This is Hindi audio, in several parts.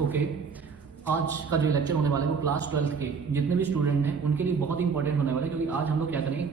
ओके, आज का जो लेक्चर होने वाला है वो क्लास 12th के जितने भी स्टूडेंट हैं उनके लिए बहुत इंपॉर्टेंट होने वाला है, क्योंकि आज हम लोग क्या करेंगे,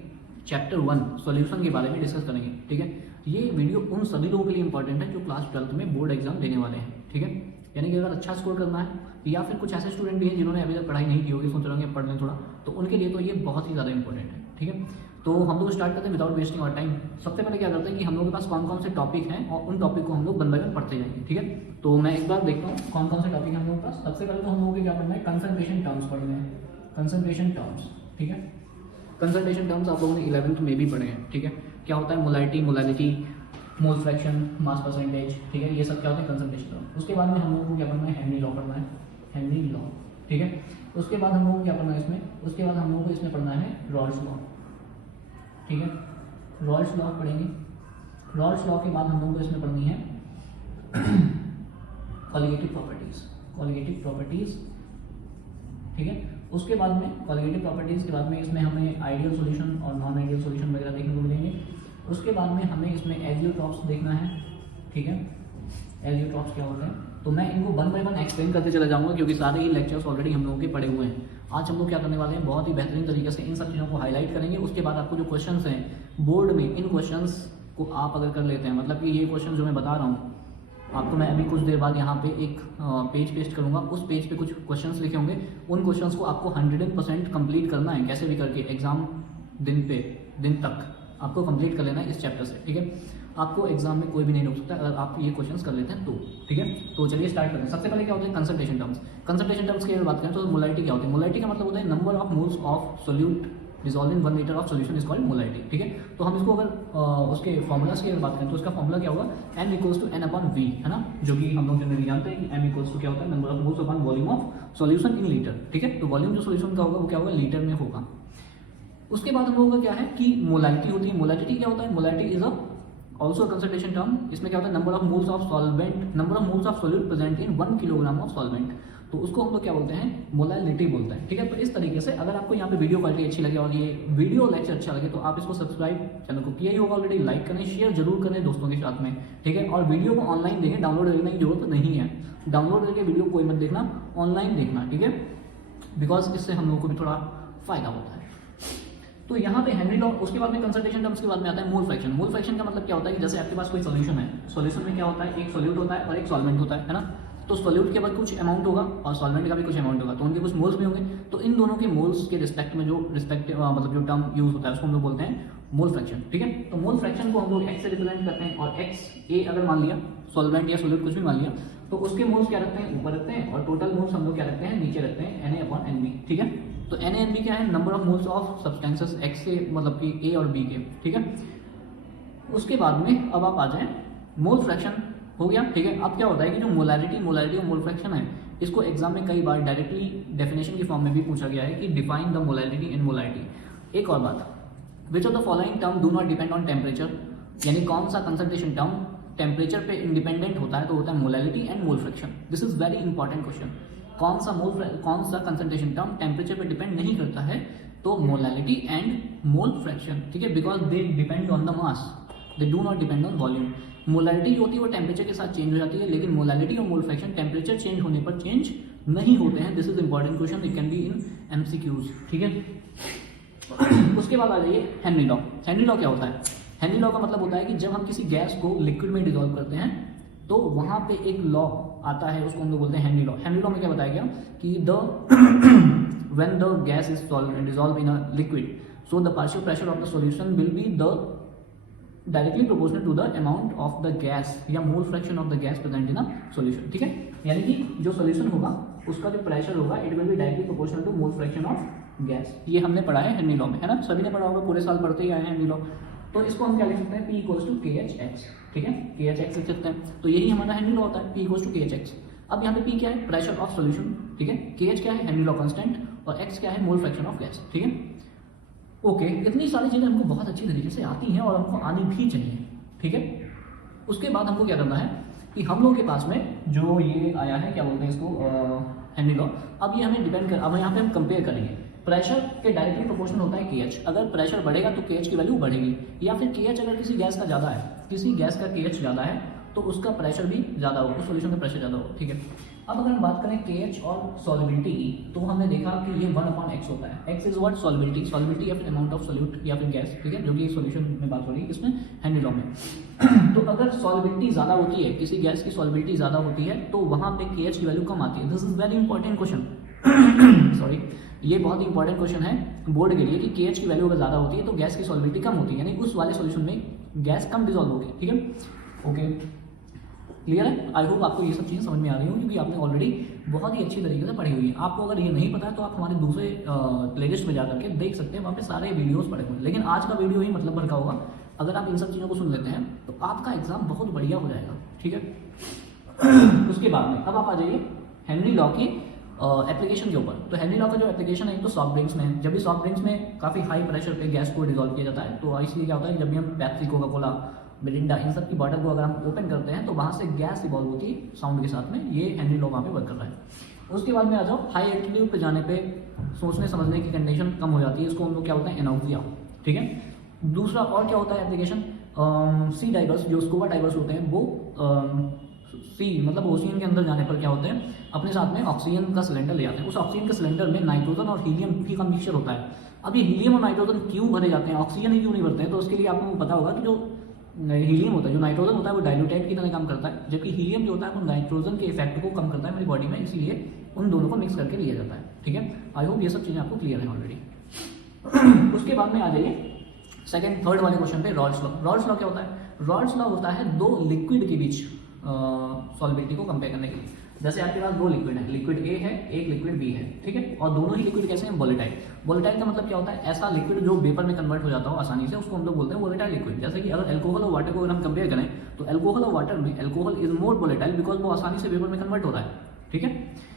चैप्टर 1 सॉल्यूशन के बारे में डिस्कस करेंगे। ठीक है, ये वीडियो उन सभी लोगों के लिए इंपॉर्टेंट है जो क्लास 12th में बोर्ड एग्जाम देने वाले हैं। ठीक है, यानी कि अगर अच्छा स्कोर करना है या फिर कुछ ऐसे स्टूडेंट भी हैं जिन्होंने अभी तक पढ़ाई नहीं की होगी, सोच रहे होंगे पढ़ लें थोड़ा, तो उनके लिए तो ये बहुत ही ज़्यादा इंपॉर्टेंट है। ठीक है, तो हम लोग स्टार्ट करते हैं विदाउट वेस्टिंग और टाइम। सबसे पहले क्या करते हैं कि हम लोग के पास कौन कौन से टॉपिक हैं और उन टॉपिक को हम लोग बन बाय बन पढ़ते जाएंगे। ठीक है, तो मैं एक बार देखता हूँ कौन कौन से टॉपिक हैं हम लोगों के पास। सबसे पहले तो हम लोगों को क्या पढ़ना है, कंसंट्रेशन टर्म्स पढ़ने हैं। कंसंट्रेशन टर्म्स, ठीक है, कंसंट्रेशन टर्म्स आप लोगों ने 11th में भी पढ़े हैं। ठीक है, क्या होता है molarity, molality, mole fraction, mass percentage. ठीक है, ये सब क्या होता है कंसंट्रेशन टर्म। उसके बाद में हम लोगों को क्या पढ़ना है, हेनरी लॉ पढ़ना है, हेनरी लॉ। ठीक है, उसके बाद हम लोगों को क्या पढ़ना है इसमें, उसके बाद हम लोगों को इसमें पढ़ना है रॉल्स लॉ। ठीक है, रॉल्स लॉ पढ़ेंगे। रॉल्स लॉ के बाद हम लोगों को इसमें पढ़नी है कॉलिगेटिव प्रॉपर्टीज, कॉलिगेटिव प्रॉपर्टीज। ठीक है, उसके बाद में कॉलिगेटिव प्रॉपर्टीज के बाद में इसमें हमें आइडियल सॉल्यूशन और नॉन आइडियल सॉल्यूशन वगैरह देखने को मिलेंगे। उसके बाद में हमें इसमें एजियोट्रॉप्स देखना है। ठीक है, एजियोट्रॉप्स क्या होता है, तो मैं इनको वन बाय वन एक्सप्लेन करते चला जाऊंगा, क्योंकि सारे ही लेक्चर्स ऑलरेडी हम लोगों के पढ़े हुए हैं। आज हम लोग क्या करने वाले हैं, बहुत ही बेहतरीन तरीके से इन सब चीज़ों को हाईलाइट करेंगे। उसके बाद आपको जो क्वेश्चंस हैं बोर्ड में, इन क्वेश्चंस को आप अगर कर लेते हैं, मतलब कि ये क्वेश्चन जो मैं बता रहा हूँ आपको, मैं अभी कुछ देर बाद यहाँ पे एक पेज पेस्ट करूँगा, उस पेज पे कुछ क्वेश्चंस लिखे होंगे। उन क्वेश्चंस को आपको 100% कंप्लीट करना है, कैसे भी करके एग्जाम दिन तक आपको कंप्लीट कर लेना है इस चैप्टर से। ठीक है, आपको एग्जाम में कोई भी नहीं रोक सकता अगर आप ये क्वेश्चंस कर लेते हैं तो। ठीक है, तो चलिए स्टार्ट करते हैं। सबसे पहले क्या होता है कंसंट्रेशन टर्म्स। कंसंट्रेशन टर्म्स की अगर बात करें तो मोलारिटी क्या होती है, मोलारिटी का मतलब होता है number of moles of solute dissolve in 1 litre of solution is called molarity. ठीक है, तो हम इसको अगर उसके फॉर्मुलास की अगर बात करें तो उसका फॉर्मुला क्या होगा, m इक्वल्स टू n/v, है ना, जो कि हम लोग जनरली जानते हैं कि m इक्वल्स टू क्या होता है, number of moles upon volume of solution in litre. ठीक है, तो वॉल्यूम जो सॉल्यूशन का होगा वो क्या होगा, लीटर में होगा। उसके बाद हम लोगों का क्या है कि मोलारिटी होती है। मोलारिटी क्या होता है, molarity is also concentration term. इसमें क्या होता है, number of moles of solvent, number of moles of solute present in 1 kilogram of solvent, तो उसको हम लोग क्या बोलते हैं, मोलालिटी बोलते हैं। ठीक है, तो इस तरीके से अगर आपको यहाँ पे वीडियो क्वालिटी अच्छी लगे और ये वीडियो लेक्चर अच्छा लगे तो आप इसको सब्सक्राइब चैनल को किया ही होगा ऑलरेडी, लाइक करें, शेयर जरूर करें दोस्तों के साथ में। ठीक है, और वीडियो को ऑनलाइन देखें, डाउनलोड करने की जरूरत नहीं है। डाउनलोड करके वीडियो कोई मत देखना, ऑनलाइन देखना। ठीक है, बिकॉज इससे हम लोगों को भी थोड़ा फायदा होता है। तो यहाँ पे हेनरी लॉ, उसके बाद में कंसंट्रेशन टर्म्स के बाद में आता है मोल फ्रैक्शन। मोल फ्रैक्शन का मतलब क्या होता है कि जैसे आपके पास कोई सॉल्यूशन है, सॉल्यूशन में क्या होता है, एक सॉल्यूट होता है और एक सॉल्वेंट होता है ना, तो सॉल्यूट के बाद कुछ अमाउंट होगा और सॉल्वेंट का भी कुछ अमाउंट होगा, तो उनके कुछ मोल्स भी होंगे। तो इन दोनों के मोल्स के रिस्पेक्ट में जो मतलब जो टर्म यूज होता है उसको हम लोग बोलते हैं मोल फ्रैक्शन। ठीक है, तो मोल फ्रैक्शन को हम लोग एक्स से रिप्रेजेंट करते हैं, और एक्स ए अगर मान लिया, सॉल्वेंट या सॉल्यूट कुछ भी मान लिया, तो उसके मोल्स क्या रखते हैं, ऊपर रखते हैं, और टोटल मोल्स हम लोग क्या रखते हैं, नीचे रखते हैं, Na/Nb। ठीक है, तो Na/Nb क्या है, number of moles of substances x से, मतलब कि ए और बी के। ठीक है, उसके बाद में अब आप आ जाएं, मोल फ्रैक्शन हो गया। ठीक है, अब क्या होता है कि जो मोलारिटी और मोल फ्रैक्शन है, इसको एग्जाम में कई बार डायरेक्टली डेफिनेशन की फॉर्म में भी पूछा गया है कि define the molarity in molarity. एक और बात, which of the following term do not depend on temperature, यानी कौन सा कंसंट्रेशन टर्म टेम्परेचर पे इंडिपेंडेंट होता है, तो होता है molarity and mole fraction. This is very important question. कौन सा कंसंट्रेशन टर्म टेम्परेचर पे डिपेंड नहीं करता है, तो मोलारिटी एंड मोल फ्रैक्शन। ठीक है, because they depend on the mass, they do not depend on volume. Molarity होती है वो टेम्परेचर के साथ चेंज हो जाती है, लेकिन मोलारिटी और मोल फ्रैक्शन टेम्परेचर चेंज होने पर चेंज नहीं होते हैं। This is important question, it can be in MCQs। ठीक है, उसके बाद आ जाइए हेनरी लॉ। हेनरी लॉ क्या होता है, हेनरी लॉ का मतलब होता है कि जब हम किसी गैस को लिक्विड में डिसॉल्व करते हैं तो वहां पे एक लॉ आता है, उसको हम लोग बोलते हैं हेनरी लॉ। हेनरी लॉ में क्या बताया गया कि when the gas is dissolved in a liquid, so the partial pressure of the solution will be the directly proportional to the amount of the gas या mole fraction of the gas present in a solution. ठीक है, यानी कि जो सॉल्यूशन होगा उसका जो प्रेशर होगा it will be directly proportional to mole fraction of gas. ये हमने पढ़ा है हेनरी लॉ में, है ना, सभी ने पढ़ा होगा, पूरे साल पढ़ते ही आए हैं हेनरी लॉ। तो इसको हम क्या लिख सकते हैं, P इक्वल्स टू KHX। ठीक है, KHX लिख सकते हैं, तो यही हमारा हेनरी लॉ होता है, P इक्वल्स टू KHX। अब यहाँ पे P क्या है, प्रेशर ऑफ सॉल्यूशन। ठीक है, KH क्या है, हेनरी लॉ कांस्टेंट, और X क्या है, मोल फ्रैक्शन ऑफ गैस। ठीक है, ओके, इतनी सारी चीज़ें हमको बहुत अच्छी तरीके से आती हैं और हमको आनी भी चाहिए। ठीक है, उसके बाद हमको क्या करना है कि हम लोग के पास में जो ये आया है, क्या बोलते हैं इसको, हेनरी लॉ। अब ये हमें डिपेंड कर, अब यहाँ पे हम कंपेयर करेंगे, प्रेशर के डायरेक्टली प्रोपोर्शनल होता है KH। अगर प्रेशर बढ़ेगा तो KH की वैल्यू बढ़ेगी, या फिर KH अगर किसी गैस का ज़्यादा है, किसी गैस का KH ज़्यादा है तो उसका प्रेशर भी ज़्यादा होगा, उस सॉल्यूशन का प्रेशर ज़्यादा होगा, ठीक है। अब अगर हम बात करें KH और सॉल्युबिलिटी की, तो हमने देखा कि ये 1/x होता है। x is what? Solubility, solubility या फिर अमाउंट ऑफ सॉल्यूट या फिर गैस, ठीक है, जो कि सॉल्यूशन में बात हो रही है इसमें हेनरी लॉ में। तो अगर सॉल्युबिलिटी ज़्यादा होती है, किसी गैस की सॉल्युबिलिटी ज़्यादा होती है, तो वहाँ पे KH की वैल्यू कम आती है। This is very important question sorry, ये बहुत ही इंपॉर्टेंट क्वेश्चन है बोर्ड के लिए कि KH की वैल्यू अगर ज़्यादा होती है तो गैस की सॉल्युबिलिटी कम होती है, यानी उस वाले सॉल्यूशन में गैस कम डिजॉल्व होगी, ठीक है। ओके, क्लियर है? आई होप आपको ये सब चीज़ें समझ में आ रही हो, क्योंकि आपने ऑलरेडी बहुत ही अच्छी तरीके से पढ़ी हुई है। आपको अगर ये नहीं पता है तो आप हमारे दूसरे प्लेलिस्ट में जाकर के देख सकते हैं, वहाँ पे सारे वीडियोस पड़े हुए हैं। लेकिन आज का वीडियो ही मतलब भर का होगा, अगर आप इन सब चीज़ों को सुन लेते हैं तो आपका एग्जाम बहुत बढ़िया हो जाएगा, ठीक है। उसके बाद में अब आप आ जाइए हेनरी लॉ की एप्लीकेशन के ऊपर। तो हेनरी लॉ का जो एप्लीकेशन है, एक तो सॉफ्ट ड्रिंक्स में है। जब भी सॉफ्ट ड्रिंक्स में काफ़ी हाई प्रेशर पे गैस को डिजॉल्व किया जाता है, तो इसलिए क्या होता है, जब भी हम पेप्सी, कोका कोला, मिरिंडा, इन सब की बॉटल को अगर हम ओपन करते हैं तो वहाँ से गैस इवॉल्व होती है साउंड के साथ में। ये हेनरी लॉ वहाँ पे वर्क कर रहा है। उसके बाद में आ जाओ, हाई एल्टीट्यूड पे जाने पे सोचने समझने की कंडीशन कम हो जाती है, इसको हम लोग क्या बोलते हैं, एनॉक्सिया, ठीक है। दूसरा और क्या होता है एप्लीकेशन, सी डाइवर्स, जो स्कूबा डाइवर्स होते हैं, वो सी मतलब ओशियन के अंदर जाने पर क्या होते हैं, अपने साथ में ऑक्सीजन का सिलेंडर ले आते हैं। उस ऑक्सीजन के सिलेंडर में नाइट्रोजन और हीलियम की का मिक्सचर होता है। अब ये हीलियम और नाइट्रोजन क्यों भरे जाते हैं, ऑक्सीजन ही क्यों नहीं भरते हैं, तो उसके लिए आपको पता होगा कि जो हीलियम होता है, जो नाइट्रोजन होता है, वो डाइल्यूटेंट की तरह काम करता है, जबकि हीलियम जो होता है वो नाइट्रोजन के इफेक्ट को कम करता है मेरी बॉडी में, इसलिए उन दोनों को मिक्स करके लिया जाता है, ठीक है। आई होप ये सब चीज़ें आपको क्लियर है ऑलरेडी। उसके बाद में आ जाइए सेकंड थर्ड वाले क्वेश्चन पे, रॉल्स लॉ। रॉल्स लॉ क्या होता है? रॉल्स लॉ होता है दो लिक्विड के बीच सॉल्युबिलिटी को कंपेयर करने के लिए। जैसे आपके पास दो लिक्विड है, लिक्विड ए है, एक लिक्विड बी है, ठीक है, और दोनों ही लिक्विड कैसे हैं, वोलेटाइल। वोलेटाइल का मतलब क्या होता है, ऐसा लिक्विड जो वेपर में कन्वर्ट हो जाता हो आसानी से, उसको हम लोग बोलते हैं वोलेटाइल लिक्विड। जैसे कि अगर अल्कोहल और वाटर को अगर हम कंपेयर करें तो अल्कोहल और वाटर में alcohol is more volatile because वो आसानी से वेपर में कन्वर्ट हो रहा है, ठीक है।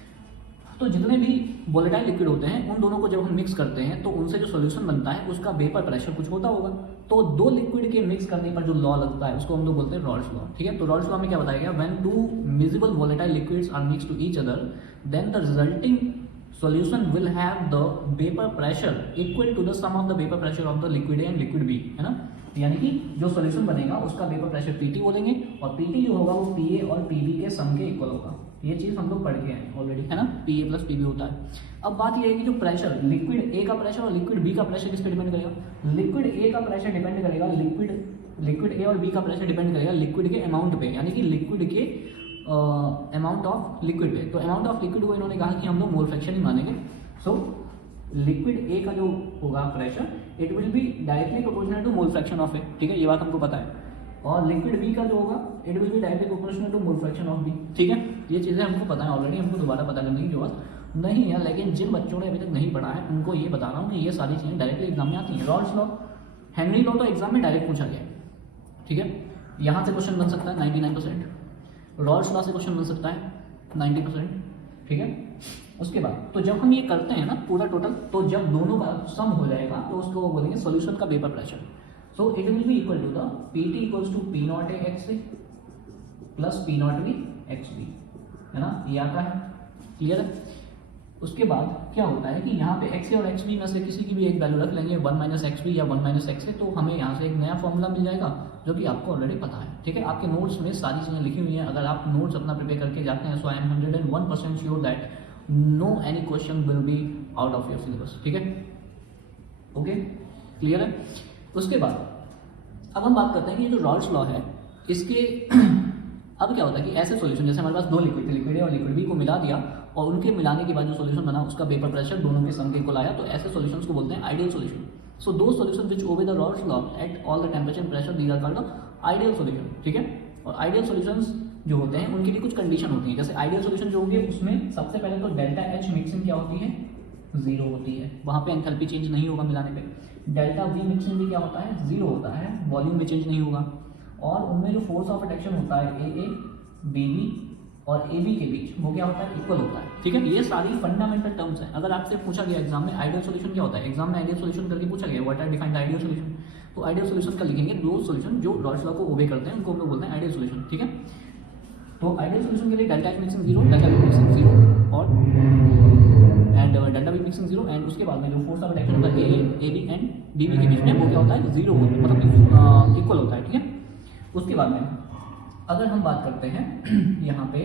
तो जितने भी वोलेटाइल लिक्विड होते हैं उन दोनों को जब हम मिक्स करते हैं तो उनसे जो सॉल्यूशन बनता है उसका वेपर प्रेशर कुछ होता होगा। तो दो लिक्विड के मिक्स करने पर जो लॉ लगता है उसको हम लोग बोलते हैं रॉल्स लॉ, ठीक है। तो रॉल्स लॉ में क्या बताया गया, when two miscible volatile liquids are mixed to each other then the resulting solution will have the vapor pressure equal to the sum of the vapor pressure of the liquid A and liquid B, है ना। यानी कि जो सॉल्यूशन बनेगा उसका वेपर प्रेशर PT बोलेंगे और PT जो होगा वो PA और PB के सम के इक्वल होगा। ये चीज़ हम लोग पढ़ के हैं ऑलरेडी, है ना, PA प्लस PB होता है। अब बात ये है कि जो प्रेशर लिक्विड A का प्रेशर और लिक्विड B का प्रेशर किस पे डिपेंड करेगा, लिक्विड A का प्रेशर डिपेंड करेगा लिक्विड A और B का प्रेशर डिपेंड करेगा लिक्विड के अमाउंट पे, यानी कि लिक्विड के अमाउंट ऑफ लिक्विड पे। तो अमाउंट ऑफ लिक्विड को इन्होंने कहा कि हम लोग मोल फ्रैक्शन ही मानेंगे। सो लिक्विड ए का जो होगा pressure it will be directly proportional to mole fraction of A, ठीक है, ये बात हमको पता है। और लिक्विड बी का जो होगा it will be directly proportional to mole fraction of B, ठीक है। ये चीज़ें हमको पता है ऑलरेडी, हमको दोबारा पता करने की जरूरत नहीं है। लेकिन जिन बच्चों ने अभी तक नहीं पढ़ा है उनको ये बता रहा हूँ कि ये सारी चीज़ें डायरेक्टली एग्जाम में आती हैं। रॉल्स लॉ, हेनरी लॉ तो एग्जाम में डायरेक्ट पूछा गया, ठीक है, यहाँ से क्वेश्चन बन सकता है 99%, रॉल्स लॉ से क्वेश्चन बन सकता है 90%, ठीक है। उसके बाद तो जब हम ये करते हैं ना पूरा टोटल, तो जब दोनों का सम हो जाएगा तो उसको वो बोलेंगे सॉल्यूशन का vapour pressure. So it will be equal to the PT equals to P not A x A plus P not B x B, है ना, ये आता है, क्लियर है। उसके बाद क्या होता है कि यहाँ पे एक्स ए और एक्स बी में से किसी की भी एक वैल्यू रख लेंगे, 1 माइनस एक्स बी या 1 माइनस एक्स ए, तो हमें यहाँ से एक नया फॉर्मूला मिल जाएगा जो कि आपको ऑलरेडी पता है, ठीक है। आपके नोट्स में सारी चीज़ें लिखी हुई हैं, अगर आप नोट्स अपना प्रिपेयर करके जाते हैं so I am 101% sure that no any question will be out of your syllabus, ठीक है, ओके, क्लियर है। उसके बाद अब हम बात करते हैं कि ये जो रॉल्स लॉ है इसके अब क्या होता है कि ऐसे सॉल्यूशन, जैसे हमारे पास दो लिक्विड थे, लिक्विड ए और लिक्विड बी को मिला दिया और उनके मिलाने के बाद जो सॉल्यूशन बना उसका वेपर प्रेशर दोनों के सम के इक्वल आया, तो ऐसे सॉल्यूशंस को बोलते हैं आइडियल सॉल्यूशन। सो दो solution which obey the Raoult's law at all the temperature and pressure these are called ideal solution, ठीक है। और आइडियल सॉल्यूशंस जो होते हैं उनके लिए कुछ कंडीशन होती है। जैसे आइडियल सॉल्यूशन जो होंगे उसमें सबसे पहले तो डेल्टा H मिक्सिंग क्या होती है, 0 होती है, वहाँ पे एंथैल्पी चेंज नहीं होगा मिलाने पे। डेल्टा V मिक्सिंग भी क्या होता है, 0 होता है, वॉल्यूम में चेंज नहीं होगा। और उनमें जो फोर्स ऑफ अट्रैक्शन होता है AA, BB और AB के बीच वो क्या होता है, इक्वल होता है, ठीक है। ये सारी फंडामेंटल टर्म्स हैं। अगर आपसे पूछा गया एग्जाम में आइडियल सॉल्यूशन क्या होता है, एग्जाम में आइडियल सॉल्यूशन करके पूछा गया what are defined ideal solution, तो आइडियल सॉल्यूशन का लिखेंगे दो सॉल्यूशन जो रॉल्स लॉ को ओबे करते हैं उनको हम लोग बोलते हैं आइडियल सॉल्यूशन, ठीक है। तो आइडियल सॉल्यूशन के लिए delta H mixing 0, delta V mixing 0 और डेल्टा V मिक्सिंग 0 एंड उसके बाद में जो फोर्स ऑफ अट्रैक्शन होता है AA, AB एंड BB के बीच में वो क्या होता है, 0 मतलब इक्वल होता है, ठीक है। उसके बाद में अगर हम बात करते हैं यहाँ पे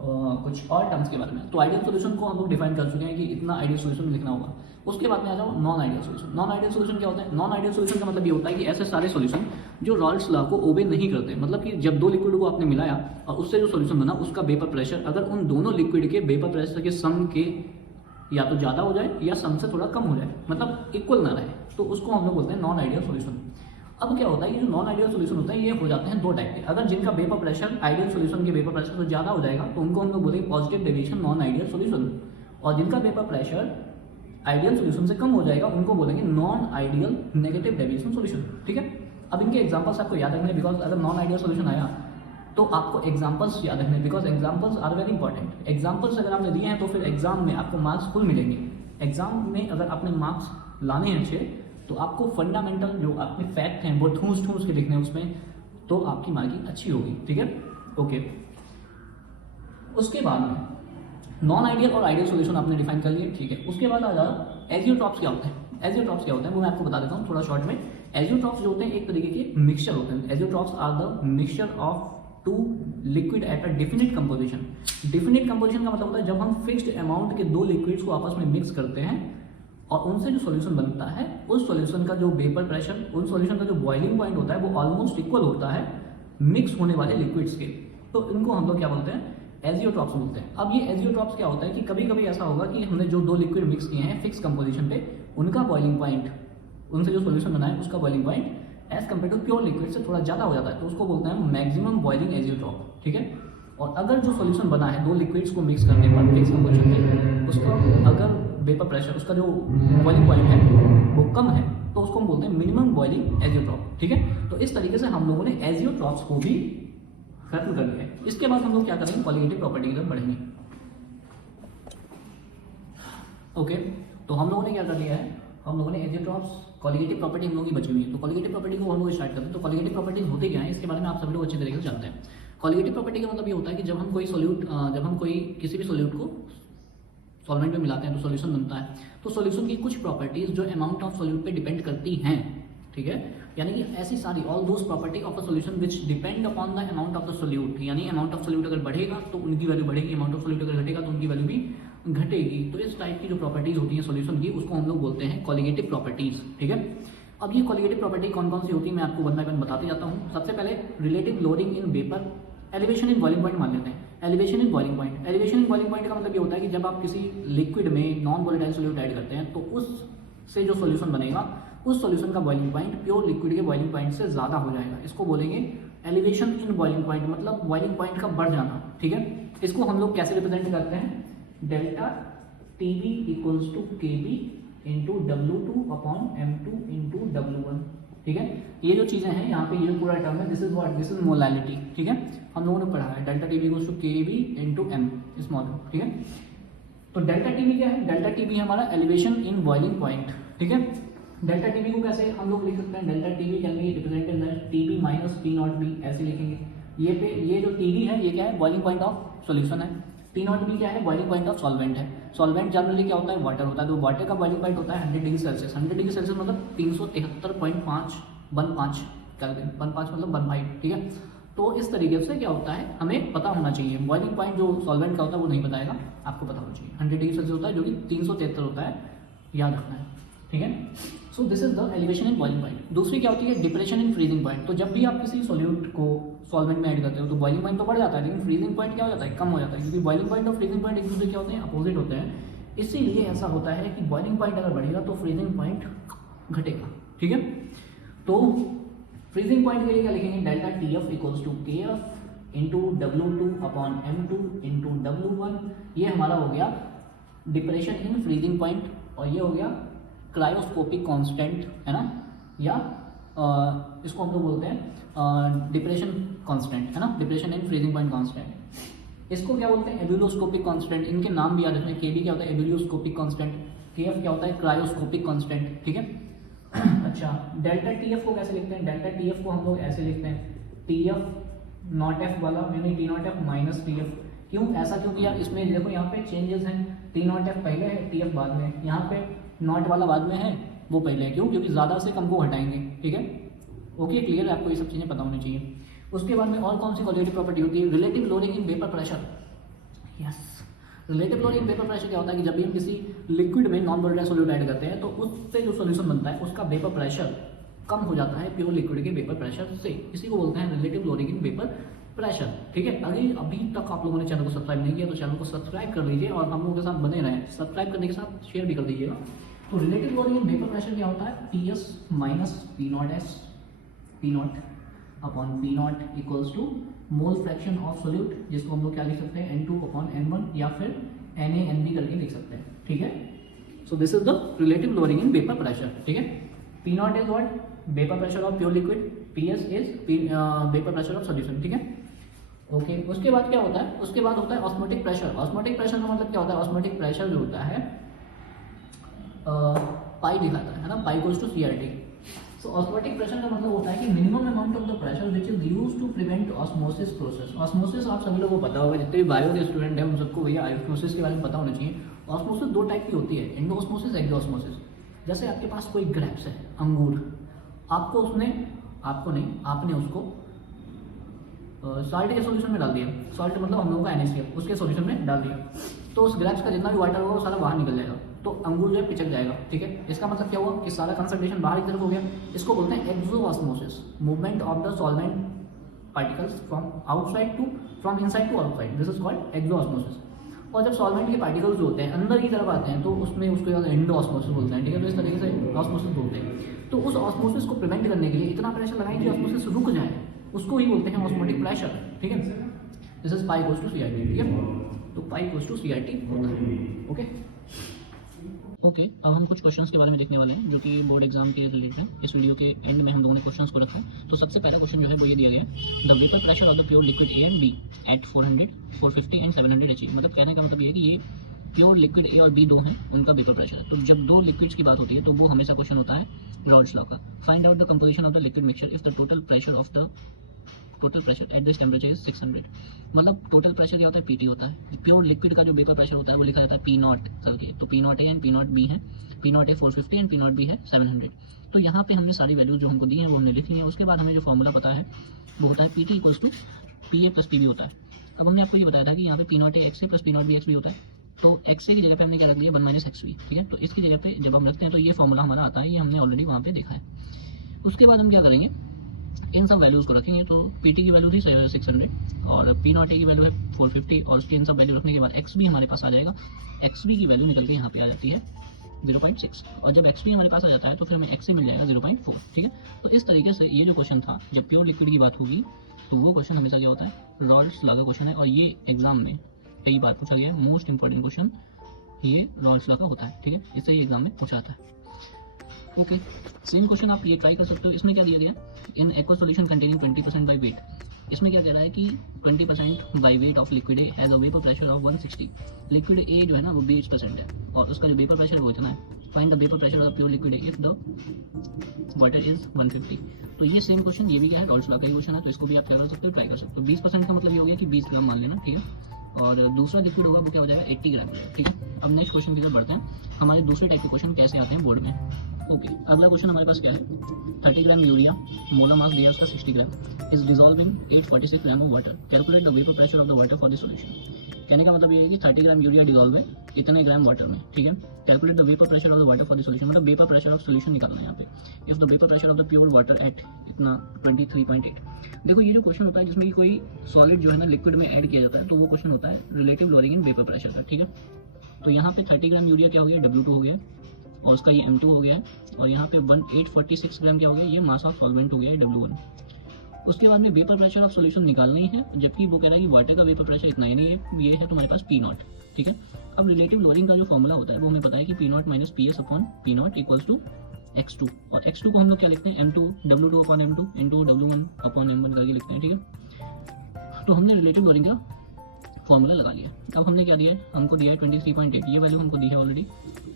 कुछ और टर्म्स के बारे में, तो आइडियल सॉल्यूशन को हम लोग डिफाइन कर चुके हैं कि इतना आइडियल सॉल्यूशन लिखना होगा। उसके बाद में आ जाओ non ideal solution. Non ideal solution क्या होता है? नॉन आइडियल सॉल्यूशन का मतलब ये होता है कि ऐसे सारे सॉल्यूशन जो रॉल्स लॉ को ओबे नहीं करते, मतलब कि जब दो लिक्विड को आपने मिलाया और उससे जो सॉल्यूशन बना उसका वेपर प्रेशर अगर उन दोनों लिक्विड के वेपर प्रेशर के सम के या तो ज़्यादा हो जाए या सम से थोड़ा कम हो जाए, मतलब इक्वल ना रहे, तो उसको हम लोग बोलते हैं नॉन आइडियल सॉल्यूशन। अब क्या होता है, ये जो नॉन आइडियल सॉल्यूशन होता है ये हो जाते हैं दो टाइप के। अगर जिनका वेपर प्रेशर आइडियल सॉल्यूशन के वेपर प्रेशर से ज़्यादा हो जाएगा तो उनको हम लोग बोलेंगे positive deviation non ideal solution, और जिनका वेपर प्रेशर आइडियल सॉल्यूशन से कम हो जाएगा उनको बोलेंगे non ideal negative deviation solution. ठीक है, अब इनके एग्जांपल्स आपको याद रखने, बिकॉज अगर नॉन आइडियल सॉल्यूशन आया तो आपको एग्जांपल्स याद रखने, because examples are very important. Examples अगर आपने दिए हैं तो फिर एग्जाम में आपको मार्क्स फुल मिलेंगे। एग्जाम में अगर आपने मार्क्स लाने हैं अच्छे तो आपको फंडामेंटल जो आपके फैक्ट हैं वो ठूस के लिखने हैं उसमें, तो आपकी मार्किंग अच्छी होगी। ठीक है, ओके। उसके बाद में नॉन आइडियल और आइडियल सॉल्यूशन आपने डिफाइन कर लिए। ठीक है, उसके बाद आ जाओ एजियोट्रॉप्स क्या होते हैं। एजियोट्रॉप्स क्या होते हैं वो मैं आपको बता देता हूँ थोड़ा शॉर्ट में। एजियोट्रॉप्स जो होते हैं एक तरीके के मिक्सचर होते हैं। Azeotropes are the mixture of two liquid at a definite composition. Definite composition का मतलब होता है जब हम फिक्स्ड अमाउंट के दो लिक्विड्स को आपस में मिक्स करते हैं और उनसे जो सॉल्यूशन बनता है उस सॉल्यूशन का जो वेपर प्रेशर, उन सॉल्यूशन का जो बॉइलिंग पॉइंट होता है वो ऑलमोस्ट इक्वल होता है मिक्स होने वाले लिक्विड्स के, तो इनको हम लोग क्या बोलते हैं? एजियोट्रॉप्स बोलते हैं। अब ये एजियोट्रॉप्स क्या होता है कि कभी कभी ऐसा होगा कि हमने जो दो लिक्विड मिक्स किए हैं फिक्स कंपोजिशन पे, उनका बॉइलिंग पॉइंट, उनसे जो सॉल्यूशन बना है उसका boiling point as compare to pure liquid से थोड़ा ज़्यादा हो जाता है, तो उसको बोलते हैं मैक्सिमम बॉइलिंग एजियोट्रॉप। ठीक है, और अगर जो सॉल्यूशन बना है दो लिक्विड्स को मिक्स करने पर फिक्स कंपोजिशन पे, उसका अगर वेपर प्रेशर, उसका जो बॉइलिंग पॉइंट है वो कम है, तो उसको हम बोलते हैं मिनिमम बॉइलिंग एजियोट्रॉप। ठीक है, तो इस तरीके से हम लोगों ने एजियोट्रॉप्स को भी खत्म कर दिया है। इसके बाद हम लोग क्या करेंगे? क्वालिटेटिव प्रॉपर्टी की तरफ बढ़ेंगे। ओके, तो हम लोगों ने क्या कर दिया है? हम लोगों ने एजियोट्रॉप्स, क्वालिटेटिव प्रॉपर्टी हम लोगों की बची हुई है, तो क्वालिटेटिव प्रॉपर्टी को हम लोग स्टार्ट करते हैं। तो क्वालिटेटिव प्रॉपर्टीज होते क्या है इसके बारे में आप सभी लोग अच्छी तरीके से जानते हैं। क्वालिटेटिव प्रॉपर्टी का मतलब ये होता है कि जब हम कोई किसी भी सोल्यूट को सॉल्वेंट में मिलाते हैं तो सॉल्यूशन बनता है, तो सॉल्यूशन की कुछ प्रॉपर्टीज जो अमाउंट ऑफ सॉल्यूट पे डिपेंड करती हैं। ठीक है, यानी कि ऐसी सारी all those property of a solution which depend upon the amount of the solute, यानी अमाउंट ऑफ सॉल्यूट अगर बढ़ेगा तो उनकी वैल्यू बढ़ेगी, अमाउंट ऑफ सॉल्यूट अगर घटेगा तो उनकी वैल्यू भी घटेगी। तो इस टाइप की जो प्रॉपर्टीज होती हैं सॉल्यूशन की उसको हम लोग बोलते हैं कॉलिगेटिव प्रॉपर्टीज। ठीक है, अब ये कॉलिगेटिव प्रॉपर्टी कौन कौन सी होती है मैं आपको वन बाय वन बताते जाता हूँ। सबसे पहले relative loading in vapour, elevation in boiling point मान लेते हैं। Elevation in boiling point, elevation in boiling point का मतलब ये होता है कि जब आप किसी लिक्विड में नॉन वोलेटाइल सॉल्यूट ऐड करते हैं तो उससे जो सॉल्यूशन बनेगा उस सॉल्यूशन का बॉइलिंग पॉइंट प्योर लिक्विड के बॉइलिंग पॉइंट से ज़्यादा हो जाएगा। इसको बोलेंगे एलिवेशन इन बॉइलिंग पॉइंट, मतलब बॉइलिंग पॉइंट का बढ़ जाना। ठीक है, इसको हम लोग कैसे रिप्रेजेंट करते हैं? Delta T B equals to K B into W2 upon M2 into W1। ठीक है, ये जो चीज़ें हैं यहाँ पे ये पूरा टर्म है, this is what, this is molality. ठीक है, हम लोगों ने पढ़ा है delta T B equals to K B into M small. ठीक है, तो डेल्टा टी बी क्या है? डेल्टा टी बी हमारा एलिवेशन इन बॉइलिंग पॉइंट। ठीक है, डेल्टा टी बी को कैसे हम लोग लिख सकते हैं? Delta T B can be represented as T B minus T not B, ऐसे लिखेंगे। ये जो टी बी है ये क्या है? बॉइलिंग पॉइंट ऑफ सॉल्यूशन है। टी नॉट बी क्या है? बॉइलिंग पॉइंट ऑफ सॉल्वेंट है। सॉल्वेंट जनरली क्या होता है? वाटर होता है, तो वाटर का बॉइलिंग पॉइंट होता है 100 डिग्री सेल्सियस। 100 डिग्री सेल्सियस मतलब 373.5 15 केल्विन, 15 मतलब 15। ठीक है, तो इस तरीके से क्या होता है हमें पता होना चाहिए। बॉइलिंग पॉइंट जो सॉल्वेंट का होता है वो नहीं बताएगा, आपको पता होना चाहिए। 100 डिग्री सेल्सियस होता है जो कि 373 होता है, याद रखना है। ठीक है, so this is the elevation in boiling point. दूसरी क्या होती है? Depression in freezing point. तो जब भी आप किसी सॉल्यूट को सॉल्वेंट में ऐड करते हो तो बॉइलिंग पॉइंट तो बढ़ जाता है, लेकिन फ्रीजिंग पॉइंट क्या हो जाता है? कम हो जाता है, क्योंकि बॉइलिंग पॉइंट और फ्रीजिंग पॉइंट एक दूसरे क्या होते हैं? अपोजिट होते हैं। इसीलिए ऐसा होता है कि बॉइलिंग पॉइंट अगर बढ़ेगा तो फ्रीजिंग पॉइंट घटेगा। ठीक है, तो फ्रीजिंग पॉइंट के लिए क्या लिखेंगे? Delta T F equals to K F into W2 upon M2 into W1। ये हमारा हो गया डिप्रेशन इन फ्रीजिंग पॉइंट, और ये हो गया क्रायोस्कोपिक कांस्टेंट, है ना, या इसको हम लोग बोलते हैं डिप्रेशन कांस्टेंट, है ना, depression in freezing point constant. इसको क्या बोलते हैं? एब्यूलोस्कोपिक कांस्टेंट। इनके नाम भी याद रखना। के बी क्या होता है? एब्यूलोस्कोपिक कांस्टेंट। के एफ क्या होता है? Cryoscopic constant. ठीक है, अच्छा, डेल्टा टी एफ को कैसे लिखते हैं? डेल्टा टी एफ को हम लोग ऐसे लिखते हैं, टी एफ नॉट एफ वाला यानी T not F minus T F. क्यों ऐसा? क्योंकि यार इसमें देखो यहाँ पे चेंजेस हैं, टी नॉट एफ पहले है, टी एफ बाद में। यहाँ पे नॉट वाला बाद में है, वो पहले है। क्यों? क्योंकि ज़्यादा से कम को हटाएंगे। ठीक है, ओके, क्लियर है? आपको ये सब चीज़ें पता होनी चाहिए। उसके बाद में और कौन सी क्वालिटी प्रॉपर्टी होती है, relative loading in vapour pressure. Yes, relative loading in vapour pressure क्या होता है कि जब भी हम किसी लिक्विड में नॉन वोलेटाइल सॉल्यूट ऐड करते हैं तो उससे जो सॉल्यूशन बनता है उसका वेपर प्रेशर कम हो जाता है प्योर लिक्विड के वेपर प्रेशर से। इसी को बोलते हैं relative loading in vapour pressure. ठीक है, अभी तक आप लोगों ने चैनल को सब्सक्राइब नहीं किया तो चैनल को सब्सक्राइब कर लीजिए और हम लोगों के साथ बने रहें। सब्सक्राइब करने के साथ शेयर भी कर दीजिएगा। तो relative loading in vapour pressure क्या होता है, Ts minus P not S, P not upon P not equals to mole fraction of solute, जिसको हम लोग क्या लिख सकते हैं N2 अपॉन N1 या फिर NaNB करके लिख सकते हैं। ठीक है, so this is the relative loading in vapour pressure. ठीक है, P not is what, vapour pressure of pure liquid, Ps is vapour pressure of solution. ठीक है, ओके। उसके बाद क्या होता है, उसके बाद होता है ऑस्मोटिक प्रेशर। ऑस्मोटिक प्रेशर का मतलब क्या होता है, ऑस्मोटिक प्रेशर जो होता है पाई दिखाता है ना, pi equals to CRT। So osmotic pressure का मतलब होता है कि minimum amount of the pressure which is used to prevent osmosis process. Osmosis आप सभी लोगों को पता होगा, जितने भी बायो के स्टूडेंट हैं उन सबको भैया ऑस्मोसिस के बारे में पता होना चाहिए। ऑस्मोसिस दो टाइप की होती है, एंडोऑस्मोसिस, एक्सोऑस्मोसिस। जैसे आपके पास कोई ग्रेप्स है, अंगूर, आपको उसने, आपको नहीं, आपने उसको सॉल्ट के सॉल्यूशन में डाल दिया। सॉल्ट मतलब हम लोगों का NaCl, उसके सॉल्यूशन में डाल दिया तो उस ग्रेप्स का जितना भी वाटर होगा वो सारा बाहर निकल जाएगा, तो अंगूर जो है पिचक जाएगा। ठीक है, इसका मतलब क्या हुआ कि सारा कंसंट्रेशन बाहर की तरफ हो गया। इसको बोलते हैं exosmosis, movement of the solvent particles from outside to, from inside to outside, this is called exosmosis. और जब सॉल्वेंट के पार्टिकल्स जो होते हैं अंदर की तरफ आते हैं तो उसमें उसको एंडोऑस्मोसिस बोलते हैं। ठीक है, तो इस तरीके से ऑस्मोसिस बोलते हैं। तो उस ऑस्मोसिस को प्रिवेंट करने के लिए इतना प्रेशर लगाएं कि ऑस्मोसिस रुक जाए, उसको ही बोलते हैं ऑस्मोटिक प्रेशर। ठीक है, this is pi equals to CRT। ठीक है, तो पाई इक्वल्स टू CRT होता है। ओके ओके, अब हम कुछ क्वेश्चंस के बारे में देखने वाले हैं जो कि बोर्ड एग्जाम के रिलेटेड है। इस वीडियो के एंड में हम लोगों ने क्वेश्चंस को रखा है। तो सबसे पहला क्वेश्चन जो है वो ये दिया गया है, the vapour pressure of the pure liquid A and B at 400, 450 and 700 H। मतलब कहने का मतलब ये है कि ये प्योर लिक्विड A और B दो हैं, उनका वेपर प्रेशर। तो जब दो लिक्विड्स की बात होती है तो वो हमेशा क्वेश्चन होता है रॉल्स लॉ का। Find out the composition of the liquid mixture if the total pressure at this temperature is 600। मतलब टोटल प्रेशर क्या होता है, PT होता है। प्योर लिक्विड का जो वेपर प्रेशर होता है वो लिखा जाता है P नॉट करके। तो P not A and P not B है, P not A 450 and P not B है 700। तो यहाँ पे हमने सारी वैल्यूज जो हमको दी हैं वो हमने लिखी है। उसके बाद हमें जो फॉर्मूला पता है वो होता है PT equals to PA plus PB होता है। अब हमने आपको ये बताया था कि यहाँ पे P not A XA plus P not B XB होता है। तो XA की जगह पे हमने क्या रख लिया, 1 माइनस XB। ठीक है, तो इसकी जगह पे जब हम रखते हैं तो ये फॉर्मूला हमारा आता है, ये हमने ऑलरेडी वहाँ पे देखा है। उसके बाद हम क्या करेंगे, इन सब वैल्यूज़ को रखेंगे। तो PT की वैल्यू थी 600 और P नॉट A की वैल्यू है 450 और उसकी इन सब वैल्यू रखने के बाद XB हमारे पास आ जाएगा। XB की वैल्यू निकल के यहाँ पे आ जाती है 0.6 और जब XB हमारे पास आ जाता है तो फिर हमें XA मिल जाएगा 0.4। ठीक है, तो इस तरीके से ये जो क्वेश्चन था, जब प्योर लिक्विड की बात होगी तो वो क्वेश्चन हमेशा क्या होता है, रॉल्स लॉ का क्वेश्चन है। और ये एग्जाम में कई बार पूछा गया है, मोस्ट इंपॉर्टेंट क्वेश्चन ये रॉल्स लॉ का होता है। ठीक है, इससे ये एग्जाम में पूछा जाता है। ओके, सेम क्वेश्चन आप ये ट्राई कर सकते हो। इसमें क्या दिया गया, in aqua solution containing 20% by wait. इसमें क्या कह रहा है कि 20% by weight of liquid A has a vapour pressure of 160। Liquid A जो है ना वो 20% है और उसका जो वेपर प्रेशर है वो इतना है। Find the vapour pressure of the pure liquid A if the water is 150। तो ये सेम क्वेश्चन, ये भी क्या है, रॉल्स लॉ का ही क्वेश्चन है। तो इसको भी आप क्या कर सकते हो, ट्राई कर सकते हो। 20% का मतलब ये हो गया कि 20 ग्राम मान लेना। ठीक है, और दूसरा लिक्विड होगा वो क्या हो जाएगा, 80 ग्राम। ठीक है, अब नेक्स्ट क्वेश्चन की तरफ बढ़ते हैं। हमारे दूसरे टाइप के क्वेश्चन कैसे आते हैं बोर्ड में। ओके, अगला क्वेश्चन हमारे पास क्या है, 30 ग्राम यूरिया, मोलर मास दिया उसका 60 gram, is dissolve in 846 gram of water. Calculate the vapour pressure of the water for the solution. कहने का मतलब ये है कि 30 ग्राम यूरिया डिजॉल्व है इतने ग्राम वाटर में। ठीक है, calculate the vapour pressure of the water for the solution, मतलब वेपर प्रेशर ऑफ सॉल्यूशन निकालना है यहाँ पे। If the vapour pressure of the pure water at इतना 23.8। देखो ये जो क्वेश्चन होता है जिसमें कि कोई सॉलिड जो है ना लिक्विड में ऐड किया जाता है तो वो क्वेश्चन होता है relative loading in vapour pressure का। ठीक है, तो यहाँ पे 30 ग्राम यूरिया क्या हो गया, W2 हो गया और उसका ये M2 हो गया है और यहाँ पे 846 ग्राम क्या हो गया, ये मास ऑफ सॉल्वेंट हो गया है W1। उसके बाद में वेपर प्रेशर ऑफ सॉल्यूशन निकालना ही है, जबकि वो कह रहा है कि वाटर का वेपर प्रेशर इतना ही नहीं है, ये है तुम्हारे पास P नॉट। ठीक है, अब रिलेटिव लोडिंग का जो फॉर्मूला होता है वो हमें पता है कि P not minus PS upon P not equals to X2 और X2 को हम लोग क्या लिखते हैं, M2 W2 upon M2 into W1 upon M1 करके लिखते हैं। ठीक है, तो हमने रिलेटिव लोडिंग का फॉर्मूला लगा लिया। अब हमने क्या दिया है, हमको दिया है 23.8, ये वैल्यू हमको दी है ऑलरेडी।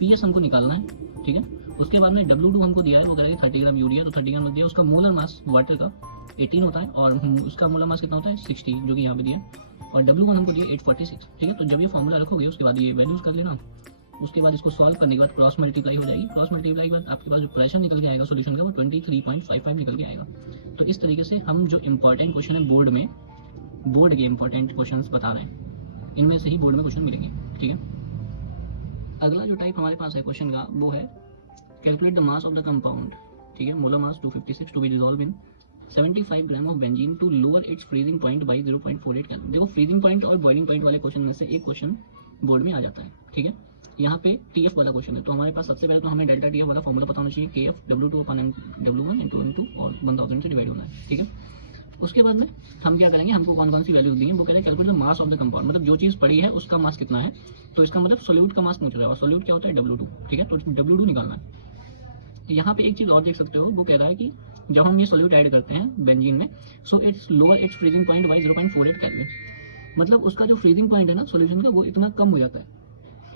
PS हमको निकालना है। ठीक है, उसके बाद में W2 हमको दिया है, वो कह रहा है 30 ग्राम यूरिया, तो 30 ग्राम दिया। उसका मोलर मास वाटर का 18 होता है और उसका मोलर मास कितना होता है 60, जो कि यहाँ पे दिया है। और W1 हमको दिया 846। ठीक है, तो जब ये फॉर्मूला रखोगे उसके बाद ये वैल्यूज कर लेना उसके बाद इसको सॉल्व करने के बाद क्रॉस मल्टीप्लाई हो जाएगी, क्रॉस मल्टीप्लाई के बाद आपके पास जो प्रेशर निकल के आएगा सोल्यूशन का वो 23.55 निकल के आएगा। तो इस तरीके से हम जो इंपॉर्टेंट क्वेश्चन है बोर्ड में, बोर्ड के इंपॉर्टेंट क्वेश्चंस बता रहे हैं, इनमें से ही बोर्ड में क्वेश्चन मिलेंगे। ठीक है, अगला जो टाइप हमारे पास है क्वेश्चन का वो है calculate the mass of the compound. ठीक है, molar mass 256 to be dissolve in 75 gram of benzene to lower its freezing point by 0.48 kelvin. देखो फ्रीजिंग पॉइंट और बॉइलिंग पॉइंट वाले क्वेश्चन में से एक क्वेश्चन बोर्ड में आ जाता है। ठीक है, यहाँ पे टीएफ वाला क्वेश्चन है, तो हमारे पास सबसे पहले तो हमें डेल्टा टीएफ वाला फॉर्मूला पता होना चाहिए, के एफ W2 अपन W1 into और 1000 से डिवाइड होना है। ठीक है, उसके बाद में हम क्या करेंगे, हमको कौन कौन सी वैल्यूज दी है वो कह रहे हैं calculate the mass of the compound, मतलब जो चीज़ पड़ी है उसका मास कितना है, तो इसका मतलब सोल्यूट का मास पूछ रहा है, और सोल्यूट क्या होता है W2। ठीक है, तो W2 निकालना है। यहाँ पे एक चीज़ और देख सकते हो, वो कह रहा है कि जब हम ये सोल्यूट ऐड करते हैं बेंजीन में, so it's lower its freezing point by 0.48 kelvin, मतलब उसका जो फ्रीजिंग पॉइंट है ना सोल्यूशन का वो इतना कम हो जाता है।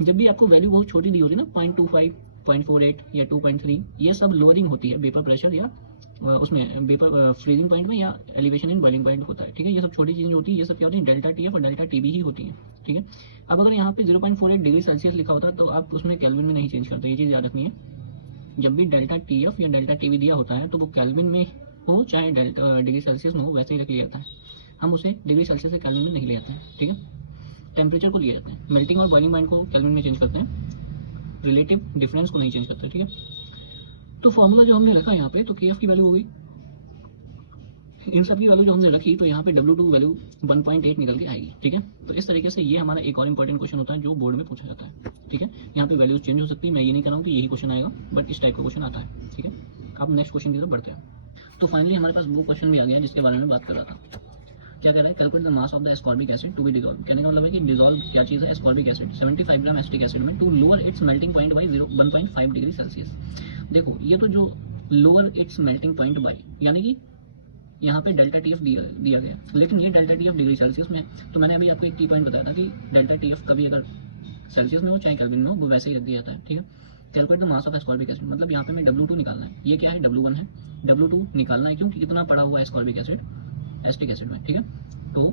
जब भी आपको वैल्यू बहुत छोटी दी होती है ना 0.25, 0.48 या 2.3, ये सब लोअरिंग होती है वेपर प्रेशर या उसमें वेपर फ्रीजिंग पॉइंट में या एलिवेशन इन बॉइलिंग पॉइंट होता है। ठीक है, ये सब छोटी चीज़ें होती है, ये सब क्या होती है डेल्टा टीएफ और डेल्टा टीबी ही होती है। ठीक है, अब अगर यहाँ पे 0.48 डिग्री सेल्सियस लिखा होता है तो आप उसमें केल्विन में नहीं चेंज करते, ये चीज़ याद रखनी है। जब भी डेल्टा टीएफ या डेल्टा टीबी दिया होता है तो वो केल्विन में हो चाहे डेल्टा डिग्री सेल्सियस में हो, वैसे ही रख लिया जाता है। हम उसे डिग्री सेल्सियस से केल्विन में नहीं ले जाते हैं। ठीक है, टेम्परेचर को लिए जाते हैं, मेल्टिंग और बॉइलिंग पॉइंट को केल्विन में चेंज करते हैं, रिलेटिव डिफरेंस को नहीं चेंज करते। ठीक है, तो फॉर्मूला जो हमने रखा यहाँ पे, तो के एफ की वैल्यू हो गई, इन सब की वैल्यू जो हमने रखी तो यहाँ पे W2 वैल्यू 1.8 निकल के आएगी। ठीक है, तो इस तरीके से ये हमारा एक और इंपॉर्टेंट क्वेश्चन होता है जो बोर्ड में पूछा जाता है। ठीक है, यहाँ पे वैल्यूज चेंज हो सकती है, मैं ये नहीं कर रहा हूँ कि यही क्वेश्चन आएगा, बट इस टाइप का क्वेश्चन आता है। ठीक है, आप नेक्स्ट क्वेश्चन की तरफ बढ़ते हैं। तो फाइनली हमारे पास वो क्वेश्चन भी आ गया जिसके बारे में बात कर रहा था। क्या कह रहा है, calculate the mass of the ascorbic acid to be dissolve. कहने का मतलब है कि डिसॉल्व क्या चीज़ है, ascorbic acid 75 gram acetic acid में to lower its melting point by 1.5 degree Celsius. देखो ये तो जो lower its melting point by, यानी कि यहाँ पे डेल्टा टीएफ दिया गया, लेकिन ये डेल्टा टीएफ डिग्री सेल्सियस में है। तो मैंने अभी आपको एक की पॉइंट बताया था कि डेल्टा टीएफ कभी अगर सेल्सियस में हो चाहे केल्विन में हो वो वैसे ही दिया जाता है। ठीक है, calculate the mass of ascorbic acid, मतलब यहाँ पे मैं W2 निकालना है, ये क्या है W1 है, W2 निकालना है क्योंकि कितना पड़ा हुआ है एस्कॉर्बिक एसिड एसिटिक एसिड में। ठीक है, तो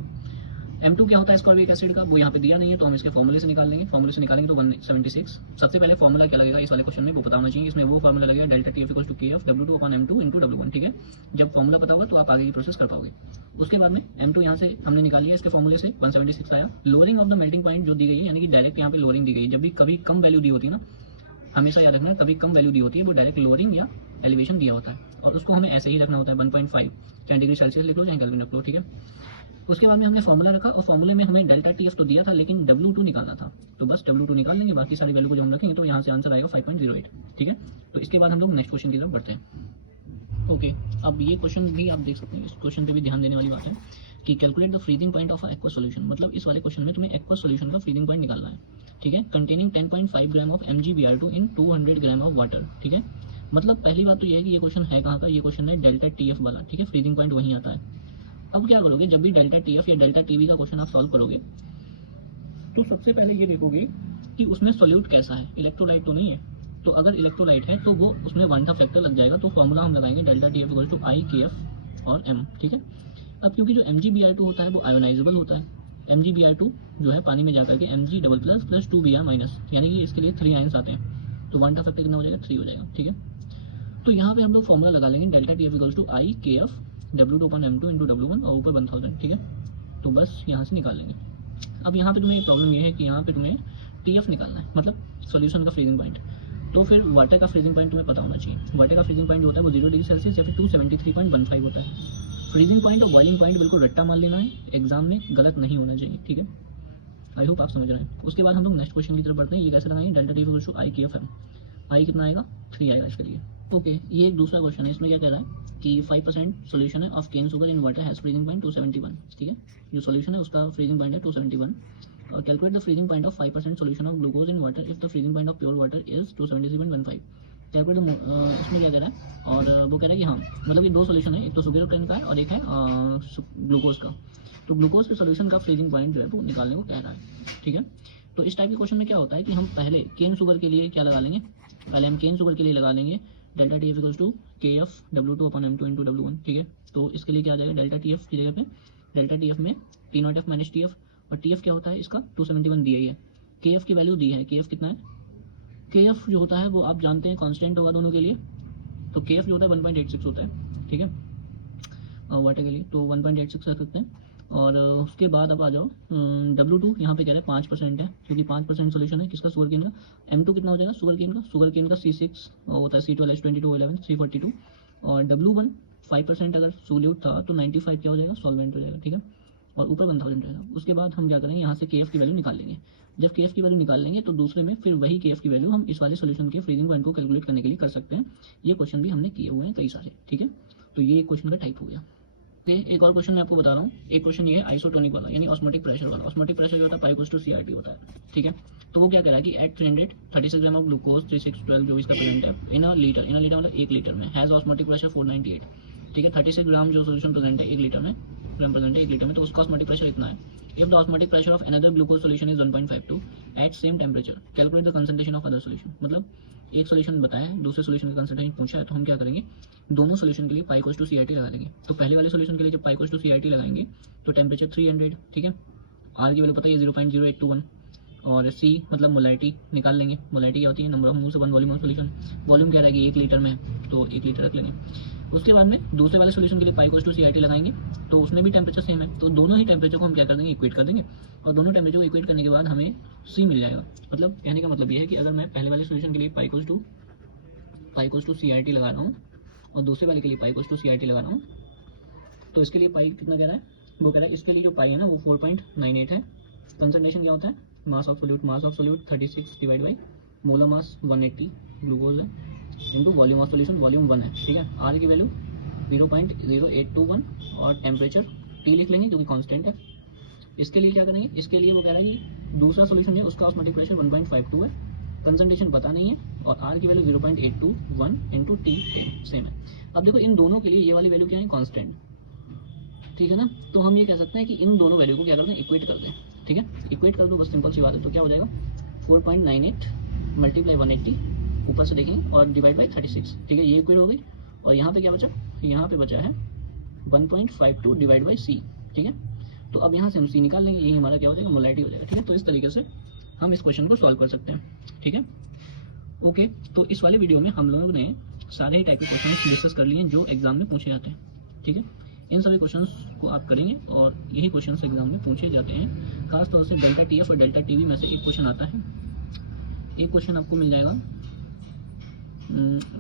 M2 क्या होता है एस्कॉर्बिक एसिड का, वो यहाँ पे दिया नहीं है, तो हम इसके फॉर्मूले से निकाल लेंगे। फॉर्मूले से निकालेंगे तो 176। सबसे पहले फॉर्मूला क्या लगेगा इस वाले क्वेश्चन में वो पता होना चाहिए। इसमें वो फॉर्मूला लगेगा delta TF equals to KF W2 upon M2 into W1। ठीक है, जब फॉर्मूला पता होगा तो आप आगे की प्रोसेस कर पाओगे। उसके बाद में M2 यहाँ से हमने निकाल लिया, इसके फॉर्मूले से 176 आया। Lowering of the melting point जो दी गई है, यानी कि डायरेक्ट यहाँ पे लोअरिंग दी गई है। जब भी कभी कम वैल्यू दी होती है ना, हमेशा याद रखना, कभी कम वैल्यू दी होती है वो डायरेक्ट लोअरिंग या एलिवेशन दिया होता है, और उसको हमें ऐसे ही रखना होता है 1.5, चाहे डिग्री सेल्सियस लिख लो चाहे केल्विन रख लो। ठीक है, उसके बाद में हमने फॉर्मूला रखा और फॉर्मूले में हमें डेल्टा टीएफ तो दिया था लेकिन W2 निकालना था, तो बस W2 निकाल लेंगे, बाकी सारी वैल्यू को जो हम रखेंगे तो यहाँ से आंसर आएगा 5.08। ठीक है, तो इसके बाद हम लोग नेक्स्ट क्वेश्चन की तरफ बढ़ते हैं। ओके, अब ये क्वेश्चन भी आप देख सकते हैं, इस क्वेश्चन पे भी ध्यान देने वाली बात है कि calculate the freezing point of aqua solution, मतलब इस वाले क्वेश्चन में तुम्हें एक्वा सोल्यूशन का फ्रीजिंग पॉइंट निकालना है। ठीक है, containing 10.5 gram of MgBr2 in 200 gram of water. ठीक है, मतलब पहली बात तो ये है कि ये क्वेश्चन है कहाँ का, ये क्वेश्चन है डेल्टा टीएफ वाला। ठीक है, फ्रीजिंग पॉइंट वहीं आता है। अब क्या करोगे, जब भी डेल्टा टीएफ या डेल्टा टीबी का क्वेश्चन आप सॉल्व करोगे तो सबसे पहले ये देखोगे कि उसमें सोल्यूट कैसा है, इलेक्ट्रोलाइट तो नहीं है। तो अगर इलेक्ट्रोलाइट है तो वो उसमें 1 फैक्टर लग जाएगा, तो फॉर्मूला हम लगाएंगे डेल्टा टीएफ इक्वल टू आई के एफ और एम। ठीक है, अब क्योंकि जो MgBr2 होता है वो आयोनाइजेबल होता है, MgBr2 जो है पानी में जाकर के Mg++ प्लस 2Br-, यानी कि इसके लिए 3 आयंस आते हैं, तो 1 फैक्टर कितना हो जाएगा, 3 हो जाएगा। ठीक है, तो यहाँ पे हम लोग फॉर्मूला लगा लेंगे डेल्टा टीएफ इक्वल टू आई के F W2 upon M2 into W1 और ऊपर 1000। ठीक है, तो बस यहाँ से निकाल लेंगे। अब यहाँ पे तुम्हें एक प्रॉब्लम ये है कि यहाँ पे तुम्हें TF निकालना है, मतलब सॉल्यूशन का फ्रीजिंग पॉइंट। तो फिर वाटर का फ्रीजिंग पॉइंट तुम्हें पता होना चाहिए। वाटर का फ्रीजिंग पॉइंट जो होता है वो 0 डिग्री सेल्सियस या फिर 273.15 होता है। फ्रीजिंग पॉइंट और बॉइलिंग पॉइंट बिल्कुल रट्टा मान लेना है, एग्जाम में गलत नहीं होना चाहिए। ठीक है, आई होप आप समझ रहे हैं। उसके बाद हम लोग नेक्स्ट क्वेश्चन की तरफ बढ़ते हैं। ये कैसे लगाएंगे, डेल्टा टीएफ इक्वल टू आई के एफ एम, आई कितना आएगा, 3 आएगा इसके लिए। ओके, ये एक दूसरा क्वेश्चन है, इसमें क्या कह रहा है कि 5% सोल्यूशन है of cane sugar in water has freezing point 271। ठीक है, जो सोल्यूशन है उसका फ्रीजिंग पॉइंट है 271, और calculate the freezing point of 5% solution of glucose in water if the freezing point of pure water is 273.15। Calculate इसमें क्या कह रहा है, और वो कह रहा है कि हाँ मतलब ये 2 सोल्यूशन है, एक तो शुगर केन का है और एक है ग्लूकोज का। तो ग्लूकोज के सोल्यूशन का फ्रीजिंग पॉइंट जो है वो निकालने को कह रहा है। ठीक है, तो इस टाइप के क्वेश्चन में क्या होता है कि हम पहले केन शुगर के लिए क्या लगा लेंगे, पहले हम केन शुगर के लिए लगा लेंगे delta TF equals to K F W2 upon M2 into W1। ठीक है, तो इसके लिए क्या आ जाएगा, डेल्टा टीएफ की जगह पे डेल्टा टीएफ में T0F माइनस TF, और TF क्या होता है इसका 271 दिया ही है, KF की वैल्यू दी है, KF कितना है KF जो होता है वो आप जानते हैं कांस्टेंट होगा दोनों के लिए, तो KF जो होता है 1.86 होता है, ठीक है, वाटर के लिए तो 1.86 रख सकते हैं। और उसके बाद अब आ जाओ W2, यहाँ पे कह रहे हैं 5% है, क्योंकि 5% सोल्यूशन है किसका, शुगर केन का। M2 कितना हो जाएगा, शुगर केन का C6 होता है, C12H22O11 342, और W1 5% अगर सोल्यूट था तो 95 क्या हो जाएगा, सॉल्वेंट हो जाएगा, ठीक है, और ऊपर 1000 रहेगा। उसके बाद हम क्या करेंगे, यहाँ से KF की वैल्यू निकाल लेंगे। जब KF की वैल्यू निकाल लेंगे तो दूसरे में फिर वही KF की वैल्यू हम इस वाले सोल्यूशन के फ्रीजिंग पॉइंट को कैलकुलेट करने के लिए कर सकते हैं। ये क्वेश्चन भी हमने किए हुए हैं कई सारे, ठीक है, तो ये क्वेश्चन का टाइप हो गया। एक और क्वेश्चन मैं आपको बता रहा हूँ, एक क्वेश्चन ये है आइसोटोनिक वाला, यानी ऑस्मोटिक प्रेशर वाला। ऑस्मोटिक प्रेशर जो होता है π/CRT होता है, ठीक है, तो वो क्या कह रहा है कि एट 336 ग्राम ऑफ ग्लूकोज 3612 जो इसका प्रेजेंट है इन अ लीटर मतलब 1 लीटर में, हैज़ ऑस्मोटिक प्रेशर 498, ठीक है, 36 ग्राम जो सोल्यूशन प्रेजेंट है 1 लीटर में, ग्राम प्रेजेंट है 1 लीटर में, तो उसका ऑस्मोटिक प्रेशर इतना है। If the osmotic pressure of another glucose solution is 1.52 at same temperature, calculate the concentration of other solution. मतलब एक सोल्यूशन बताया है, दूसरे सोल्यूशन का कंसंट्रेशन पूछा है, तो हम क्या करेंगे, दोनों सोल्यूशन के लिए π/CRT लगा लेंगे। तो पहले वाले सोल्यूशन के लिए जब π/CRT लगाएंगे तो टेम्परेचर 300, ठीक है, R की वैल्यू पता है 0.0821, और C मतलब मोलारिटी निकाल लेंगे। मोलारिटी क्या होती है, number of moles upon volume of solution. Volume क्या रहेगी, 1 लीटर में है तो 1 लीटर रख लेंगे। उसके बाद में दूसरे वाले सोल्यूशन के लिए π/CRT लगाएंगे, तो उसमें भी टेम्परेचर सेम है, तो दोनों ही टेम्परेचर को हम क्या कर देंगे, इक्वेट कर देंगे, और दोनों टेम्परेचर को इक्वेट करने के बाद हमें C मिल जाएगा। मतलब कहने का मतलब ये है कि अगर मैं पहले वाले सोल्यूशन के लिए π/CRT लगा रहा हूँ और दूसरे वाले के लिए π/CRT लगा रहा हूँ, तो इसके लिए पाई कितना कह रहा है, वो कह रहा है इसके लिए जो पाई है ना वो 4.98 है। कंसंट्रेशन क्या होता है, mass of solute 36 divide by molar mass 180 glucose है into volume of solution, volume 1 है, ठीक है। आर की वैल्यू 0.0821 और टेम्परेचर T लिख लेंगे क्योंकि कांस्टेंट है। इसके लिए क्या करेंगे, इसके लिए वो कह रहा है कि दूसरा सोल्यूशन है उसका ऑस्मोटिक प्रेशर 1.52 है, कंसंट्रेशन पता नहीं है, और R की वैल्यू 0.821 इंटू T सेम है। अब देखो इन दोनों के लिए ये वाली वैल्यू क्या है, कांस्टेंट, ठीक है ना। तो हम ये कह सकते हैं कि इन दोनों वैल्यू को क्या कर दें, इक्वेट कर दें, ठीक है, इक्वेट कर दो बस, सिंपल सी बात है। तो क्या हो जाएगा 4.98 मल्टीप्लाई 180 ऊपर से देखेंगे और डिवाइड बाई 36, ठीक है, ये इक्वेट हो गई। और यहाँ पे क्या बचा, यहाँ पे बचा है 1.52 डिवाइड बाई C, ठीक है। तो अब यहाँ से हम C निकाल लेंगे, यही हमारा क्या हो जाएगा, मोलारिटी हो जाएगा, ठीक है। तो इस तरीके से हम इस क्वेश्चन को सॉल्व कर सकते हैं, ठीक है, ओके। तो इस वाले वीडियो में हम लोगों ने सारे टाइप के क्वेश्चन डिस्कस कर लिए जो एग्जाम में पूछे जाते हैं, ठीक है। इन सभी क्वेश्चंस को आप करेंगे और यही क्वेश्चंस एग्जाम में पूछे जाते हैं। खासतौर से डेल्टा TF और डेल्टा TV में से एक क्वेश्चन आता है, एक क्वेश्चन आपको मिल जाएगा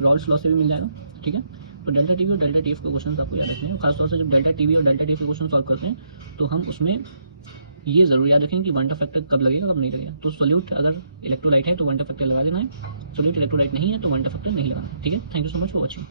रॉल्स लॉ से भी मिल जाएगा, ठीक है। तो डेल्टा TV और डेल्टा TF के क्वेश्चन आपको याद रखने हैं। खासतौर से जब डेल्टा TV और डेल्टा TF के क्वेश्चन सॉल्व करते हैं तो हम उसमें ये जरूर याद रखें कि वनटा फैक्टर कब लगेगा कब नहीं लगेगा। तो सोल्यूट अगर इलेक्ट्रोलाइट है तो वनटा फैक्टर लगा देना है, सोल्यूट इलेक्ट्रोलाइट नहीं है तो वनटा फैक्टर नहीं लगाना है, ठीक है। Thank you so much for watching.